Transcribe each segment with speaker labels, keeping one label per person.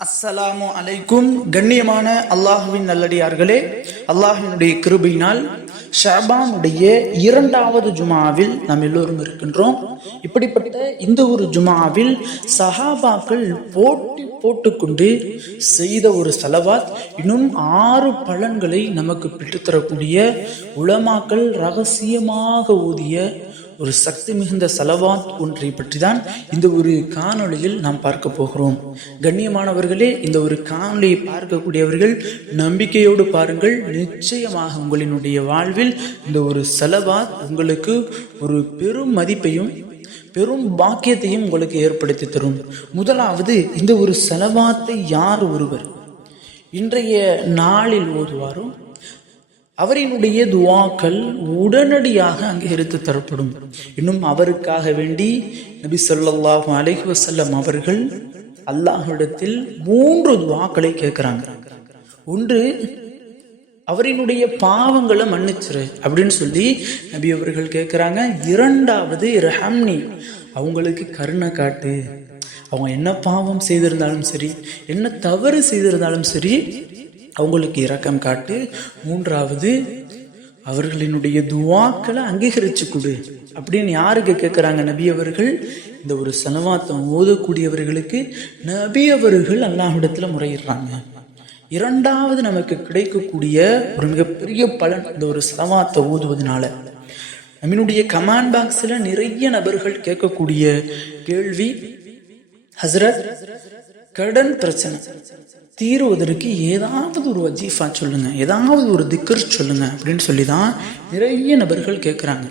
Speaker 1: அஸ்ஸலாமு அலைக்கும். கண்ணியமான அல்லாஹுவின் நல்லடியார்களே அல்லாஹினுடைய கிருபையினால் ஷபானுடைய இரண்டாவது ஜுமாவில் நாம் எல்லோரும் இருக்கின்றோம். இப்படிப்பட்ட இந்த ஒரு ஜுமாவில் சஹாபாக்கள் போட்டி போட்டுக்கொண்டு செய்த ஒரு செலவாத் இன்னும் ஆறு பலன்களை நமக்கு பெற்றுத்தரக்கூடிய உலமாக்கள் ரகசியமாக ஊதிய ஒரு சக்தி மிகுந்த செலவாத் ஒன்றை பற்றி தான் இந்த ஒரு காணொளியில் நாம் பார்க்க போகிறோம். கண்ணியமானவர்களே இந்த ஒரு காணொளியை பார்க்கக்கூடியவர்கள் நம்பிக்கையோடு பாருங்கள். நிச்சயமாக உங்களினுடைய வாழ்வில் இந்த ஒரு செலவாத் உங்களுக்கு ஒரு பெரும் மதிப்பையும் பெரும் பாக்கியத்தையும் உங்களுக்கு ஏற்படுத்தி தரும். முதலாவது இந்த ஒரு செலவாத்தை யார் ஒருவர்? இன்றைய நாளில் ஓதுவாரோ? அவரினுடைய துவாக்கள் உடனடியாக அங்கீகரித்து தரப்படும். இன்னும் அவருக்காக வேண்டி நபி ஸல்லல்லாஹு அலஹி வசல்லம் அவர்கள் அல்லாஹிடத்தில் மூன்று துவாக்களை கேட்குறாங்க. ஒன்று அவரினுடைய பாவங்களை மன்னிச்சிரு அப்படின்னு சொல்லி நபி அவர்கள் கேட்குறாங்க. இரண்டாவது ரஹம்னி அவங்களுக்கு கருணை காட்டு. அவங்க என்ன பாவம் செய்திருந்தாலும் சரி என்ன தவறு செய்திருந்தாலும் சரி அவங்களுக்கு இரக்கம் காட்டு. மூன்றாவது அவர்களினுடைய துவாக்களை அங்கீகரிச்சு கொடு. அப்படின்னு யாருக்கு கேட்குறாங்க நபி அவர்கள்? இந்த ஒரு செலவாத்தம் ஓதக்கூடியவர்களுக்கு நபி அவர்கள் அல்லாஹிடத்தில் முறையிடுறாங்க. இரண்டாவது நமக்கு கிடைக்கக்கூடிய ஒரு மிகப்பெரிய பலன் இந்த ஒரு செலவாத்தை ஓதுவதனால நம்மினுடைய கமாண்ட் பாக்ஸில் நிறைய நபர்கள் கேட்கக்கூடிய கேள்வி ஹசரத் கடன் பிரச்சனை. தீருவதற்கு ஏதாவது ஒரு வஜீஃபா சொல்லுங்க ஏதாவது ஒரு திக்கர் சொல்லுங்க அப்படின்னு சொல்லி தான் நிறைய நபர்கள் கேட்குறாங்க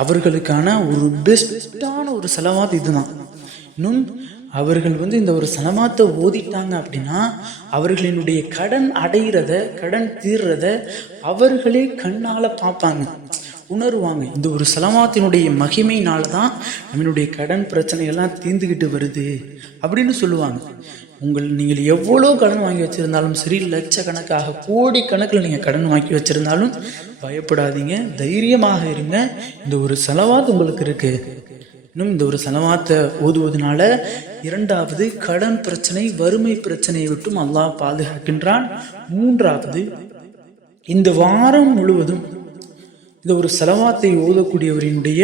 Speaker 1: அவர்களுக்கான ஒரு பெஸ்ட்டான ஒரு செலவாத் இதுதான். இன்னும் அவர்கள் வந்து இந்த ஒரு சலமாத்தை ஓதிட்டாங்க அப்படின்னா அவர்களினுடைய கடன் அடைகிறத கடன் தீர்றத அவர்களே கண்ணால் பார்ப்பாங்க. உணருவாங்க. இந்த ஒரு சலமாத்தினுடைய மகிமையினால தான் நம்மளுடைய கடன் பிரச்சனைகள்லாம் தீர்ந்துக்கிட்டு வருது அப்படின்னு சொல்லுவாங்க. உங்கள் நீங்கள் எவ்வளோ கடன் வாங்கி வச்சிருந்தாலும் சரி லட்சக்கணக்காக கோடி கணக்கில் நீங்கள் கடன் வாங்கி வச்சுருந்தாலும் பயப்படாதீங்க தைரியமாக இருங்க. இந்த ஒரு செலவாத்து உங்களுக்கு இருக்குது இன்னும் இந்த ஒரு செலவாத்தை ஓதுவதனால இரண்டாவது கடன் பிரச்சனை வறுமை பிரச்சனையை விட்டும் அல்லாஹ் பாதுகாக்கின்றான். மூன்றாவது இந்த வாரம் முழுவதும் இந்த ஒரு செலவாத்தை ஓதக்கூடியவரினுடைய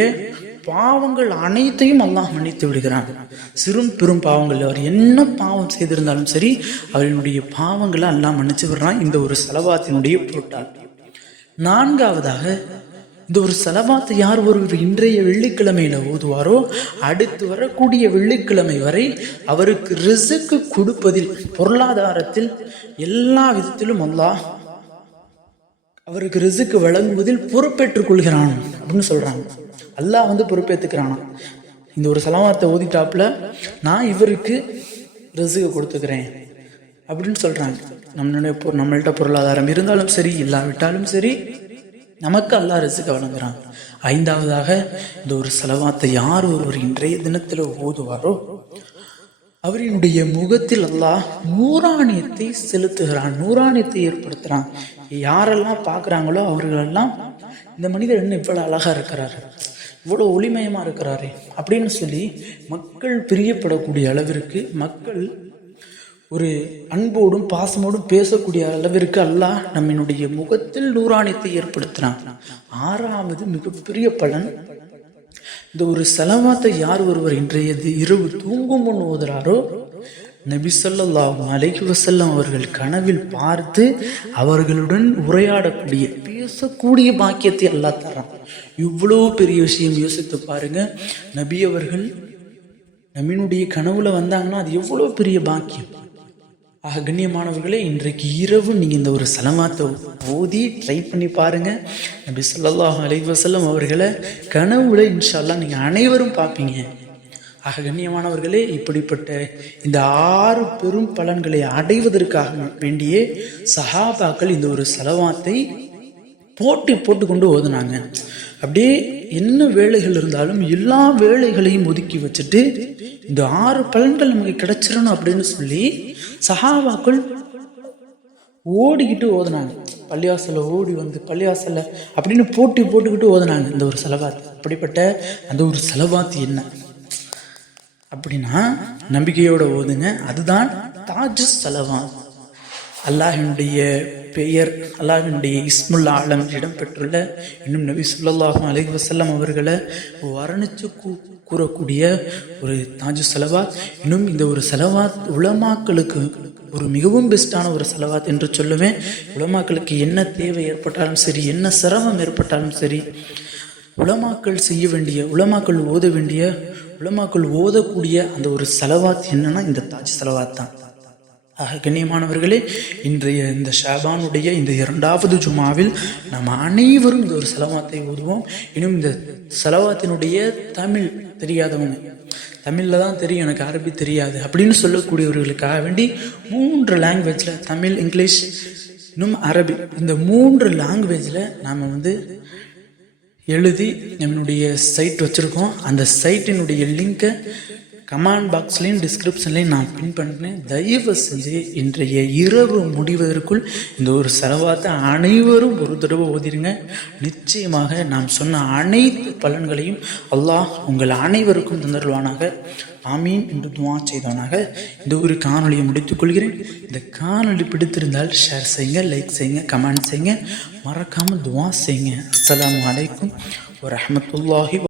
Speaker 1: பாவங்கள் அனைத்தையும் அல்லாஹ் மன்னித்து விடுகிறான். சிறும் பெரும் பாவங்கள். அவர் என்ன பாவம் செய்திருந்தாலும் சரி அவரினுடைய பாவங்களை அல்லாஹ் மன்னிச்சு விடுறான். இந்த ஒரு செலவாத்தினுடைய பொருட்டால் நான்காவதாக இந்த ஒரு செலவாத்தை யார் ஒருவர் இன்றைய வெள்ளிக்கிழமையில ஓதுவாரோ அடுத்து வரக்கூடிய வெள்ளிக்கிழமை வரை அவருக்கு ரிசுக்கு கொடுப்பதில் பொருளாதாரத்தில் எல்லா விதத்திலும் அல்லாஹ் அவருக்கு ரிசுக்கு வழங்குவதில் பொறுப்பேற்றுக் கொள்கிறான் அப்படின்னு சொல்றாங்க. அல்லாஹ் வந்து பொறுப்பேற்றுக்கிறானா இந்த ஒரு செலவார்த்தை ஓதிட்டாப்புல நான் இவருக்கு ரிசுக்கு கொடுத்துக்கிறேன் அப்படின்னு சொல்றாங்க. நம்மளுடைய பொ- நம்மள்ட்ட பொருளாதாரம் இருந்தாலும் சரி இல்லாவிட்டாலும் சரி நமக்கு அல்லாஹ் ரிசுக்கு வழங்குறான். ஐந்தாவதாக இந்த ஒரு செலவாத்தை யார் ஒருவர் இன்றைய தினத்தில் ஓதுவாரோ அவரினுடைய முகத்தில் அல்லாஹ் நூறாணியத்தை செலுத்துகிறான் நூறாணியத்தை ஏற்படுத்துகிறான் யாரெல்லாம் பார்க்குறாங்களோ அவர்களெல்லாம் இந்த மனிதர் இன்னும் இவ்வளோ அழகாக இருக்கிறாரு. இவ்வளோ ஒளிமயமாக இருக்கிறாரு அப்படின்னு சொல்லி மக்கள் பிரியப்படக்கூடிய அளவிற்கு மக்கள் ஒரு அன்போடும் பாசமோடும் பேசக்கூடிய அளவிற்கு அல்லாஹ் நம்மினுடைய முகத்தில் நூறாணியத்தை ஏற்படுத்தினான் ஆறாவது மிகப்பெரிய பலன் இந்த ஒரு செலவாத்தை யார் ஒருவர் இன்றைய இரவு தூங்கும் முன் ஓதுறாரோ நபி ஸல்லல்லாஹு அலைஹி வசல்லம் அவர்கள் கனவில் பார்த்து அவர்களுடன் உரையாடக்கூடிய பேசக்கூடிய பாக்கியத்தை எல்லாம் தரான். இவ்வளோ பெரிய விஷயம் யோசித்து பாருங்க. நபி அவர்கள் நபினுடைய கனவுல வந்தாங்கன்னா அது எவ்வளோ பெரிய பாக்கியம். ஆக கண்ணியமானவர்களே இன்றைக்கு இரவு நீங்கள் இந்த ஒரு சலமாத்தை ஓதி ட்ரை பண்ணி பாருங்க. நபி ஸல்லல்லாஹு அலைஹி அவர்களை கனவுல இன்ஷால்லா நீங்கள் அனைவரும் பார்ப்பீங்க. ஆக கண்ணியமானவர்களே இப்படிப்பட்ட இந்த ஆறு பெரும் பலன்களை அடைவதற்காக வேண்டியே சஹாபாக்கள் இந்த ஒரு செலவாத்தை போட்டி போட்டுக்கொண்டு ஓதுனாங்க. அப்படியே என்ன வேலைகள் இருந்தாலும் எல்லா வேலைகளையும் ஒதுக்கி வச்சுட்டு இந்த ஆறு பலன்கள் நமக்கு கிடைச்சிடணும் அப்படின்னு சொல்லி சஹாபாக்கள் ஓடிக்கிட்டு ஓதுனாங்க. பள்ளிவாசலில் ஓடி வந்து பள்ளிவாசலில் அப்படின்னு போட்டி போட்டுக்கிட்டு ஓதுனாங்க இந்த ஒரு செலவாத்து அப்படிப்பட்ட அந்த ஒரு செலவாத்து என்ன? அப்படின்னா நம்பிக்கையோட ஓதுங்க. அதுதான் தாஜ் சலவாத் அல்லாஹினுடைய பெயர் அல்லாஹினுடைய இஸ்முல்லா ஆலம் இடம்பெற்றுள்ள இன்னும் நபி சொல்லாஹும் அலி வசல்லம் அவர்களை வர்ணித்து கூ- கூறக்கூடிய ஒரு தாஜு செலவாத் இன்னும் இந்த ஒரு செலவாத் உலமாக்களுக்கு ஒரு மிகவும் பெஸ்டான ஒரு செலவாத் என்று சொல்லுவேன். உலமாக்களுக்கு என்ன தேவை ஏற்பட்டாலும் சரி என்ன சிரமம் ஏற்பட்டாலும் சரி உலமாக்கள் செய்ய வேண்டிய உலமாக்கள் ஓத வேண்டிய உலமாக்கள் ஓதக்கூடிய அந்த ஒரு செலவாத் என்னன்னா இந்த தாஜ் செலவாத் தான் ஆக கண்ணியமானவர்களே இன்றைய இந்த ஷாபானுடைய இந்த இரண்டாவது ஜுமாவில் நாம் அனைவரும் இந்த ஒரு செலவாத்தை ஓதுவோம். இன்னும் இந்த செலவாத்தினுடைய தமிழ் தெரியாதவங்க தமிழில் தான் தெரியும் எனக்கு அரபி தெரியாது அப்படின்னு சொல்லக்கூடியவர்களுக்காக வேண்டி மூன்று லாங்குவேஜில் தமிழ் இங்கிலீஷ் இன்னும் அரபி இந்த மூன்று லாங்குவேஜில் நாம் வந்து எழுதி நம்மளுடைய சைட் வச்சுருக்கோம். அந்த சைட்டினுடைய லிங்க்கை கமெண்ட் பாக்ஸ்லேயும் டிஸ்கிரிப்ஷன்லேயும் நான் பின் பண்ணுறேன் தயவு செஞ்சு இன்றைய இரவு முடிவதற்குள் இந்த ஒரு செலவாத்தை அனைவரும் ஒரு தடவை ஓதிருங்க. நிச்சயமாக நாம் சொன்ன அனைத்து பலன்களையும் அல்லாஹ் உங்கள் அனைவருக்கும் தந்தருவானாக ஆமீன் என்று துவா செய்தவனாக இந்த ஒரு காணொளியை முடித்துக் கொள்கிறேன். இந்த காணொளி பிடித்திருந்தால் ஷேர் செய்யுங்க லைக் செய்யுங்க கமெண்ட் செய்யுங்க. மறக்காமல் துவா செய்யுங்க. அஸ்லாம் அலைக்கும் வரஹ்மத்துல்லாஹி